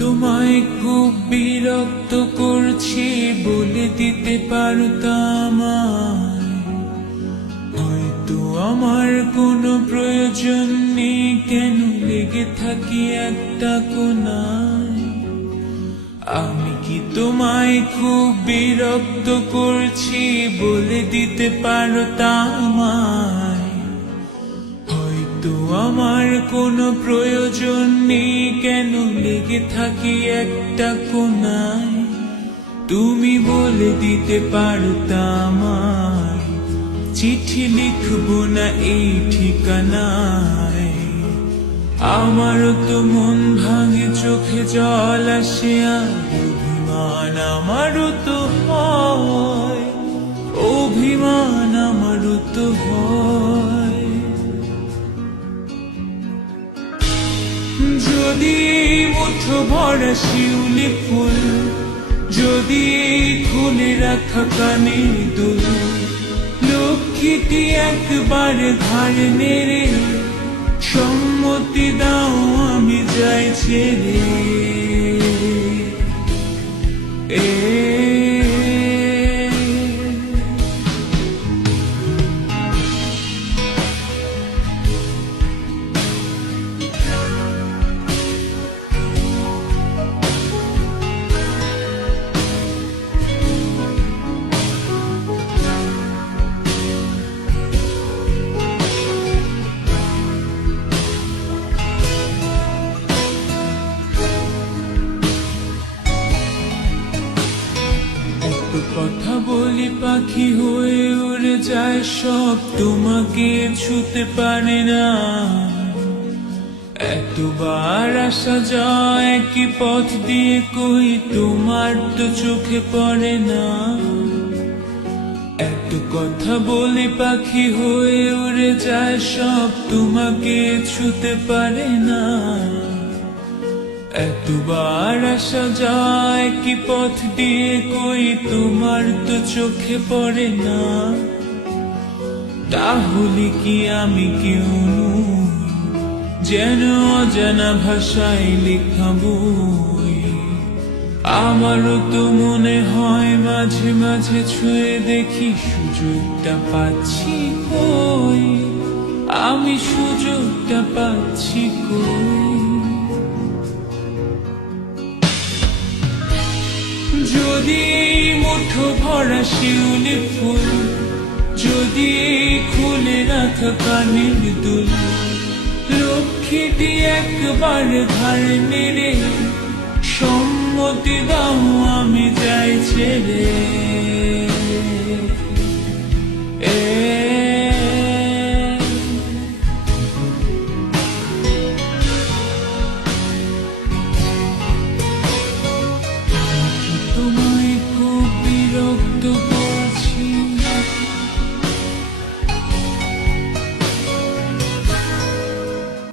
তোমায় খুব বিরক্ত করছি বলে দিতে পারতাম, হয়তো আমার কোনো প্রয়োজন নেই, কেন লেগে থাকি একটা কোনায়। আমি কি তোমায় খুব বিরক্ত করছি বলে দিতে পারতাম, হয়তো আমার কোনো প্রয়োজন নেই, কেন লেগে থাকি একটা কোনায়। তুমি বলে দিতে পারতাম চিঠি লিখবো না এই ঠিকানায়। আমারও তো মন ভাঙে, চোখে জল আসে, আর অভিমান আমারও তো হয়, অভিমান আমারও তো হয়। যদি মুঠো ভরা শিউলি ফুল, যদি খুলে রাখা কানের দুল, লক্ষ্মীটি একবার ধার নেড়ে সম্মতি দাও আমি যাই ছেড়ে। কথা বলি পাখি হয়ে উড়ে যায় সব, তোমাকে ছুতে পারে না। এতবার আসা যায় একই পথ দিয়ে, কই তোমার তো চোখে পড়ে না। এত কথা বলি পাখি হয়ে উড়ে যায় সব, তোমাকে ছুতে পারে না। এতবার আসা যায় কি পথ দিয়ে, কই তোমার তো চোখে পড়ে না। তাহলে কি আমি কেউ নই, যেন অজানা ভাষায় লেখা বই। আমারও তো মনে হয় মাঝে মাঝে ছুঁয়ে দেখি সুযোগটা পাচ্ছি কই, আমি সুযোগটা পাচ্ছি কই। যদি মুঠো ভরা শিউলি ফুল, যদি খুলে রাখা কানের দুল, লক্ষ্মীটি একবার ধার নেড়ে সম্মতি দাও আমি যাই ছেড়ে। তোমায় খুব বিরক্ত